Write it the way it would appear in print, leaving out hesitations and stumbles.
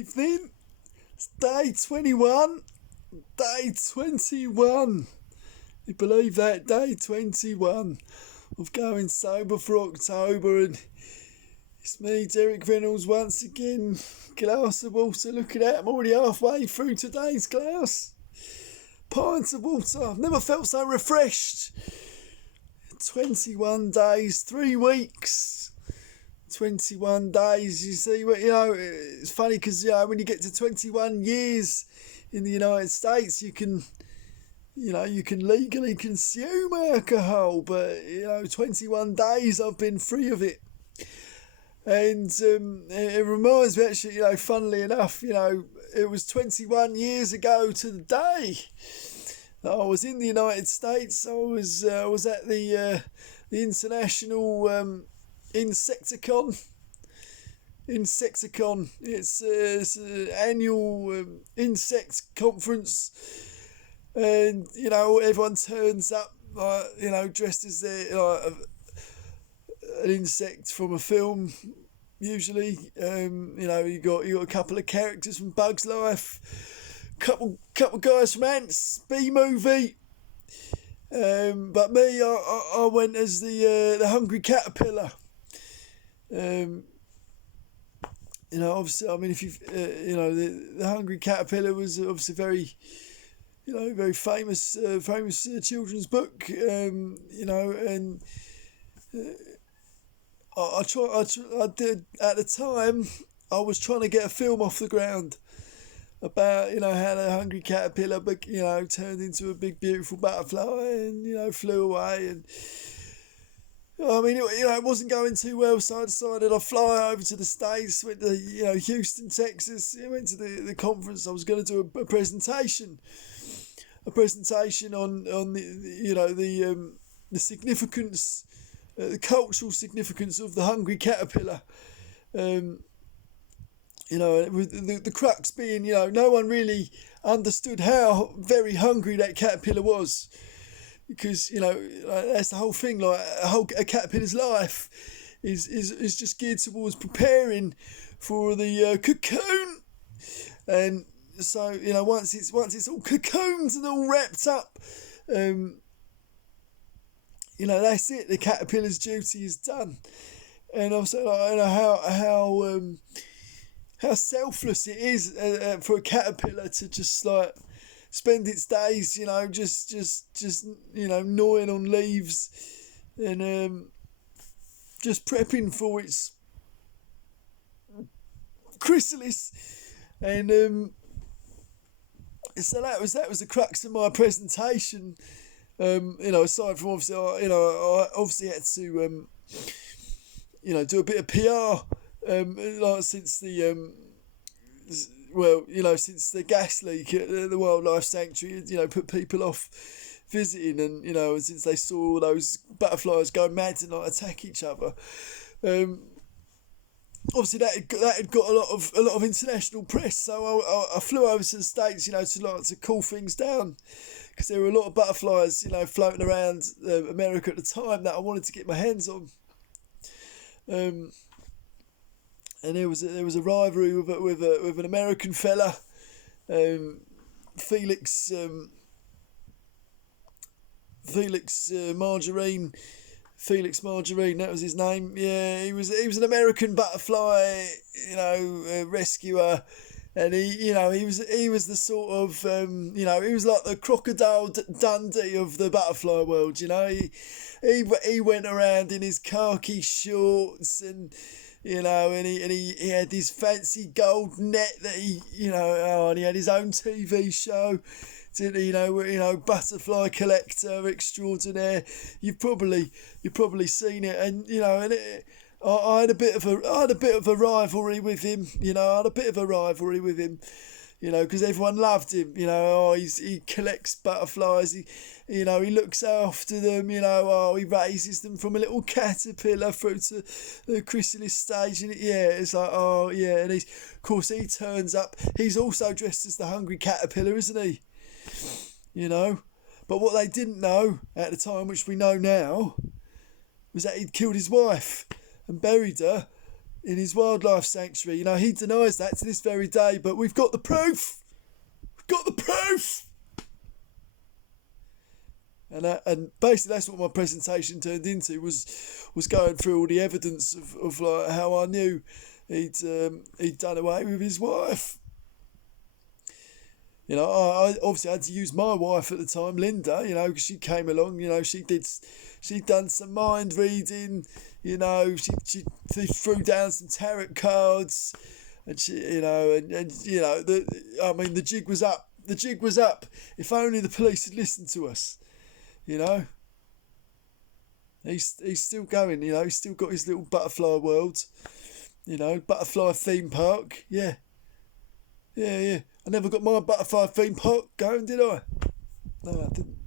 Evening. It's day 21. Day 21. You believe that? Day 21 of going sober for October, and it's me, Derek Reynolds, once again. Glass of water. Look at that. I'm already halfway through today's glass. Pints of water. I've never felt so refreshed. 21 days, 3 weeks. 21 days, you see, it's funny because, when you get to 21 years in the United States, you can legally consume alcohol, but, 21 days I've been free of it. And it reminds me, actually, funnily enough, it was 21 years ago to the day that I was in the United States. I was at the international Insectacon. It's an annual insect conference, and everyone turns up, dressed as an insect from a film. Usually, you got a couple of characters from Bugs Life, couple guys from Ants, B movie. But me, I went as the hungry caterpillar. Obviously, I mean, if you've, the hungry caterpillar was obviously very famous children's book. And I did at the time. I was trying to get a film off the ground about how the hungry caterpillar, turned into a big beautiful butterfly and flew away. And I mean, it wasn't going too well, so I decided I'd fly over to the States. Went to Houston, Texas. I went to the conference. I was going to do a presentation on the significance, the cultural significance of the hungry caterpillar. With the crux being, no one really understood how very hungry that caterpillar was, because that's the whole thing. Like a caterpillar's life is just geared towards preparing for the cocoon, and so once it's all cocooned and all wrapped up, that's it. The caterpillar's duty is done, and also how selfless it is for a caterpillar to just spend its days, just gnawing on leaves and just prepping for its chrysalis. And so that was the crux of my presentation. Aside from obviously, I obviously had to do a bit of PR. Since the gas leak at the wildlife sanctuary, put people off visiting, and since they saw all those butterflies go mad and attack each other, obviously that had got a lot of international press. So I flew over to the States, to cool things down, because there were a lot of butterflies, floating around America at the time that I wanted to get my hands on. And there was a rivalry with an American fella, Felix Margarine. Felix Margarine, that was his name. Yeah, he was an American butterfly, rescuer, and he was the sort of he was like the crocodile Dundee of the butterfly world. He went around in his khaki shorts and. And he had this fancy gold net that and he had his own TV show, didn't he? Butterfly collector extraordinaire. You've probably seen it, and I had a bit of a rivalry with him. Because everyone loved him. He collects butterflies. He looks after them. He raises them from a little caterpillar through to the chrysalis stage. And it's like, and of course he turns up. He's also dressed as the hungry caterpillar, isn't he? But what they didn't know at the time, which we know now, was that he'd killed his wife and buried her in his wildlife sanctuary. You know, he denies that to this very day, but we've got the proof. We've got the proof. And basically that's what my presentation turned into, was going through all the evidence of like how I knew he'd done away with his wife. You know, I obviously had to use my wife at the time, Linda, you know, because she came along, you know, she'd done some mind reading, you know, she threw down some tarot cards, and she, you know, and you know, the jig was up. The jig was up. If only the police had listened to us, you know. He's still going, you know, he's still got his little butterfly world, you know, butterfly theme park, yeah. Yeah. I never got my butterfly theme park going, did I? No, I didn't.